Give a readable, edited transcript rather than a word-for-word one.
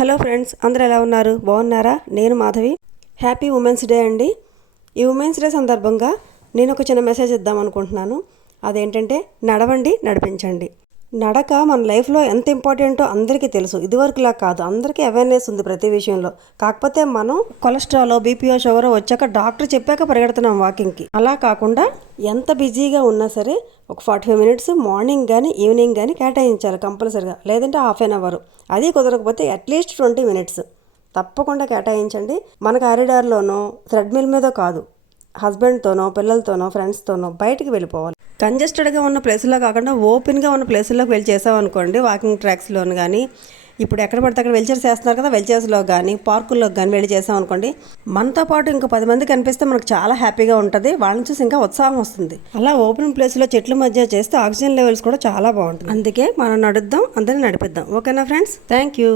Hello friends, అందరూ ఎలా ఉన్నారు? బాగున్నారా? నేను మాధవి. హ్యాపీ ఉమెన్స్ డే అండి. ఈ ఉమెన్స్ డే సందర్భంగా నేను ఒక చిన్న మెసేజ్ ఇద్దాం అనుకుంటున్నాను. అదేంటంటే, నడవండి, నడిపించండి. నడక మన లైఫ్లో ఎంత ఇంపార్టెంటో అందరికీ తెలుసు. ఇదివరకులా కాదు, అందరికీ అవేర్నెస్ ఉంది ప్రతి విషయంలో. కాకపోతే మనం కొలెస్ట్రాల్, బీపీఓ, షుగర్ వచ్చాక డాక్టర్ చెప్పాక పరిగెడుతున్నాం వాకింగ్కి. అలా కాకుండా ఎంత బిజీగా ఉన్నా సరే ఒక 45 మినిట్స్ మార్నింగ్ కానీ ఈవినింగ్ కానీ కేటాయించాలి కంపల్సరిగా. లేదంటే హాఫ్ అన్ అవర్. అది కుదరకపోతే అట్లీస్ట్ 20 మినిట్స్ తప్పకుండా కేటాయించండి. మన కారిడార్లోనో థ్రెడ్మిల్ మీద కాదు, హస్బెండ్తోనో పిల్లలతోనో ఫ్రెండ్స్తోనో బయటికి వెళ్ళిపోవాలి. కంజెస్టెడ్గా ఉన్న ప్లేసుల్లో కాకుండా ఓపెన్గా ఉన్న ప్లేసుల్లోకి వెళ్ళి చేసామనుకోండి, వాకింగ్ ట్రాక్స్లోని కానీ, ఇప్పుడు ఎక్కడ పడితే అక్కడ వెల్చర్స్ చేస్తున్నారు కదా, వెల్చర్స్లో కానీ పార్కుల్లోకి కానీ వెళ్ళి చేసామనుకోండి, మనతో పాటు ఇంకా 10 మంది కనిపిస్తే మనకు చాలా హ్యాపీగా ఉంటుంది. వాళ్ళని చూసి ఇంకా ఉత్సాహం వస్తుంది. అలా ఓపెన్ ప్లేస్లో చెట్ల మధ్య చేస్తే ఆక్సిజన్ లెవెల్స్ కూడా చాలా బాగుంటుంది. అందుకే మనం నడుద్దాం, అందరినీ నడిపిద్దాం. ఓకేనా ఫ్రెండ్స్? Thank you.